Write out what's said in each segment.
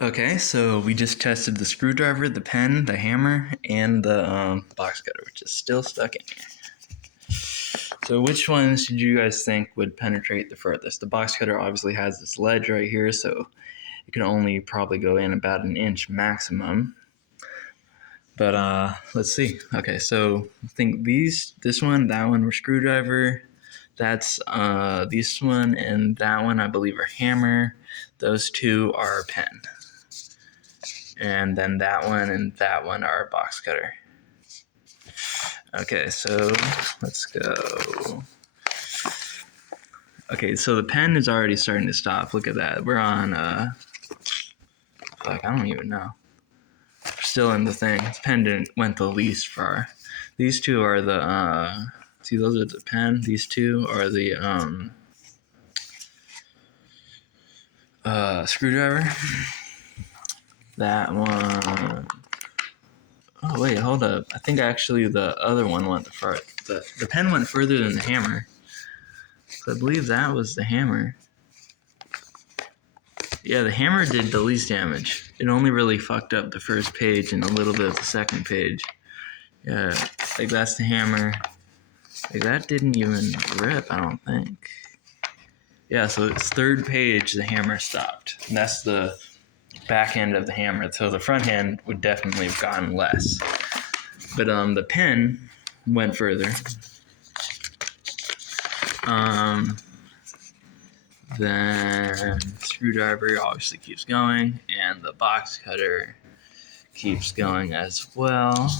Okay, so we just tested the screwdriver, the pen, the hammer, and the box cutter, which is still stuck in here. So which ones did you guys think would penetrate the furthest? The box cutter obviously has this ledge right here, so it can only probably go in about an inch maximum. But let's see. Okay, so I think this one, that one were screwdriver. That's this one and that one I believe are hammer. Those two are pen. And then that one and that one are a box cutter. Okay, so let's go. Okay, so the pen is already starting to stop. Look at that. We're on, I don't even know. We're still in the thing. The pen went the least far. These two are the, see, those are the pen. These two are the, screwdriver. That one. Oh wait, hold up. I think actually the other one went the far. The pen went further than the hammer. So I believe that was the hammer. Yeah, the hammer did the least damage. It only really fucked up the first page and a little bit of the second page. Yeah, like that's the hammer. Like that didn't even rip, I don't think. Yeah, so it's third page the hammer stopped. And that's the back end of the hammer, so the front end would definitely have gotten less. But the pen went further. Then screwdriver obviously keeps going, and the box cutter keeps going as well.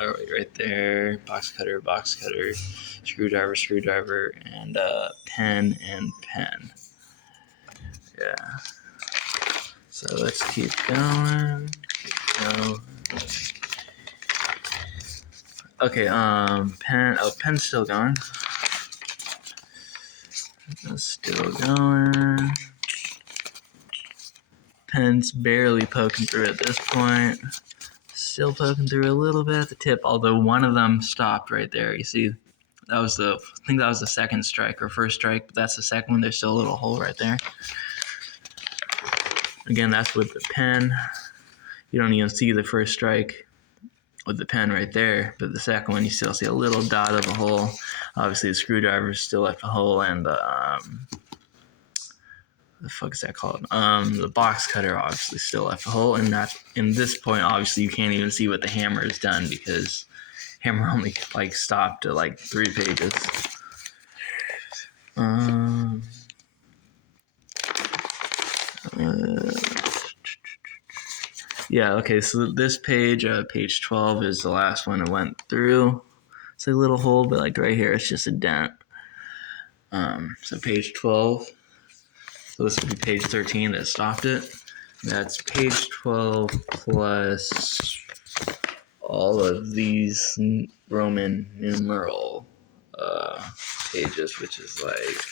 Right there, box cutter, screwdriver, and pen. Yeah. So let's keep going. Okay, pen. Oh, pen's still going. It's still going. Pen's barely poking through at this point. Still poking through a little bit at the tip, although one of them stopped right there. You see, I think that was the second strike or first strike, but that's the second one. There's still a little hole right there. Again, that's with the pen. You don't even see the first strike with the pen right there, but the second one you still see a little dot of a hole. Obviously the screwdriver still left a hole, and the fuck is that called? The box cutter obviously still left a hole, and that in this point obviously you can't even see what the hammer has done because hammer only like stopped at like 3 pages. Yeah, okay, so this page, page 12, is the last one it went through. It's a little hole, but like right here, it's just a dent. So page 12. So this would be page 13 that stopped it. That's page 12 plus all of these Roman numeral pages, which is like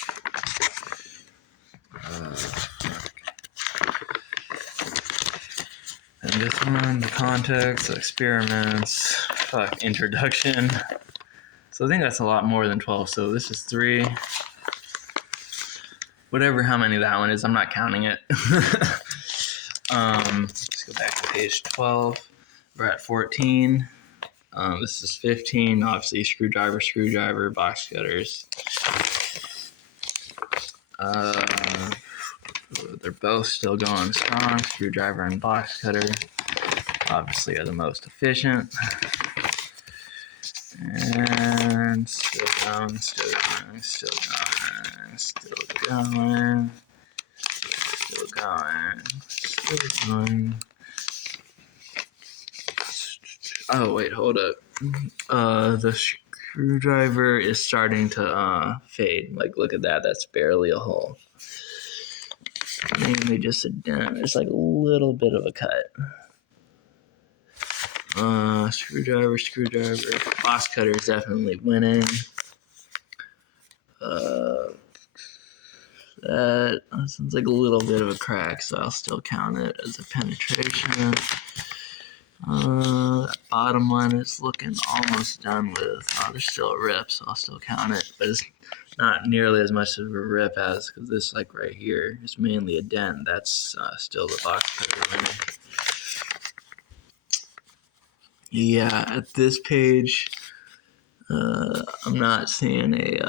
and this one, the context, experiments, introduction. So I think that's a lot more than 12. So this is 3. Whatever, how many that one is, I'm not counting it. Let's go back to page 12. We're at 14. This is 15. Obviously, screwdriver, box cutters. They're both still going strong. Screwdriver and box cutter obviously are the most efficient. And still going. Oh, wait, hold up. The screwdriver is starting to fade. Like, look at that. That's barely a hole. Mainly just a dent. There's like a little bit of a cut. Screwdriver. Box cutter is definitely winning. That sounds like a little bit of a crack, so I'll still count it as a penetration. That bottom one is looking almost done with. Oh, there's still a rip, so I'll still count it, but it's not nearly as much of a rip as, because this, like right here, is mainly a dent. That's still the box cutter winner. Yeah, at this page, I'm not seeing any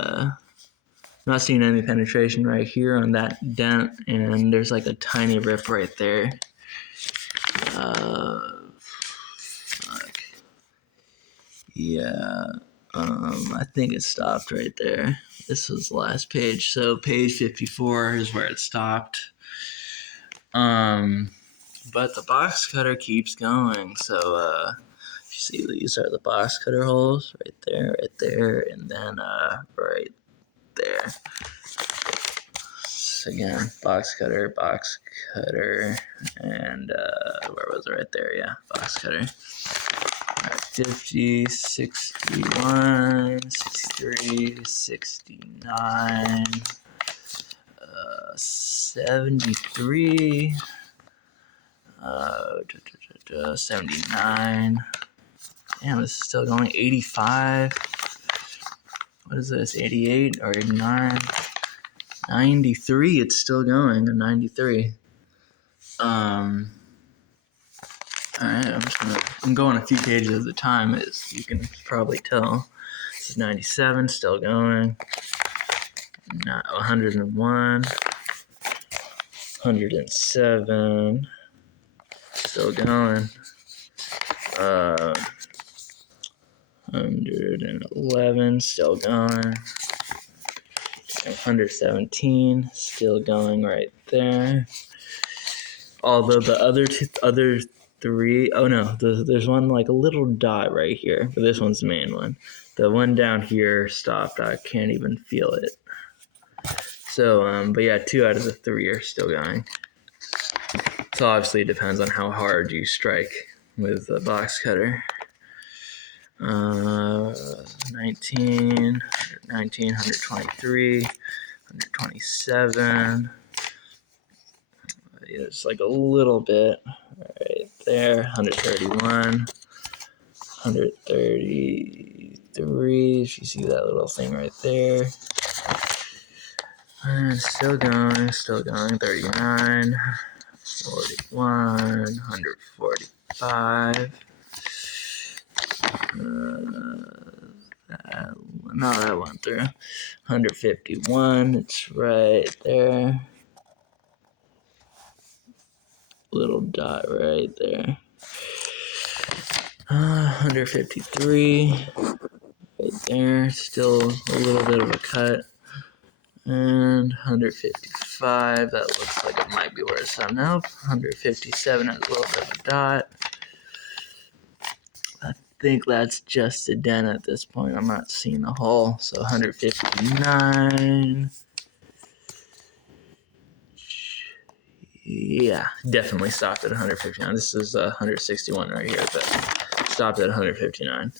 penetration right here on that dent, and there's like a tiny rip right there. Fuck. Yeah, I think it stopped right there. This was the last page, so page 54 is where it stopped. But the box cutter keeps going, so you see these are the box cutter holes right there, and then right there. So again, box cutter, and where was it? Right there, yeah, box cutter. All right, 50, 61, 63, 69, 73, 79. Damn, this is still going. 85. What is this? 88 or 89? 93. It's still going. 93. Alright, I'm going a few pages at a time, as you can probably tell. This is 97, still going. 101. 107. Still going. 111, still going. 117, still going right there. Although the other three, oh no, there's one like a little dot right here, but this one's the main one. The one down here stopped. I can't even feel it. So, but yeah, 2 out of the 3 are still going. So obviously it depends on how hard you strike with the box cutter. 19, 123, 127. It's like a little bit right there. 131, 133. If you see that little thing right there. And still going. 39, 41, 145. That went through. 151. It's right there. Little dot right there. 153. Right there. Still a little bit of a cut. And 155. That looks like it might be where it's at. Nope. 157 has a little bit of a dot. I think that's just a dent at this point. I'm not seeing the hole. So 159. Yeah, definitely stopped at 159. This is 161 right here, but stopped at 159.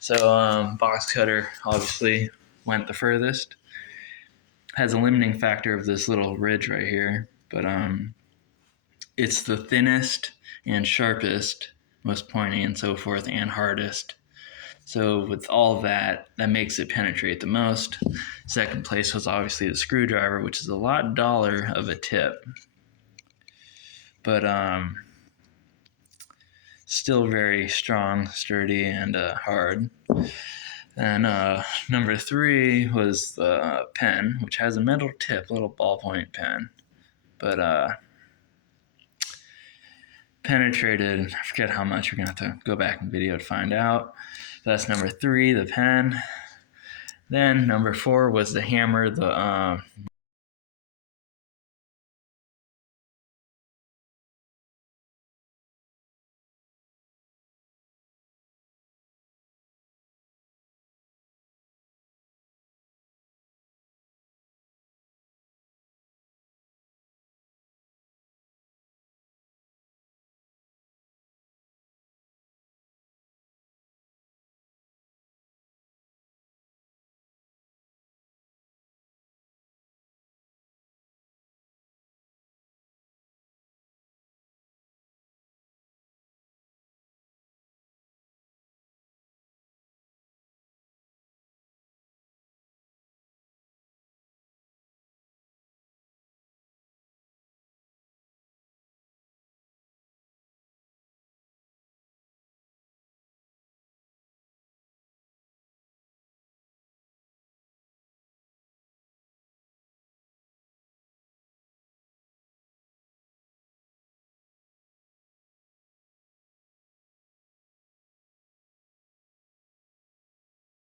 So box cutter obviously went the furthest. Has a limiting factor of this little ridge right here, but it's the thinnest and sharpest, most pointy and so forth, and hardest. So with all of that, that makes it penetrate the most. Second place was obviously the screwdriver, which is a lot duller of a tip, but still very strong, sturdy, and hard. And number 3 was the pen, which has a metal tip, little ballpoint pen, but penetrated, I forget how much. You're gonna have to go back in video to find out. That's number 3, the pen. Then number 4 was the hammer, the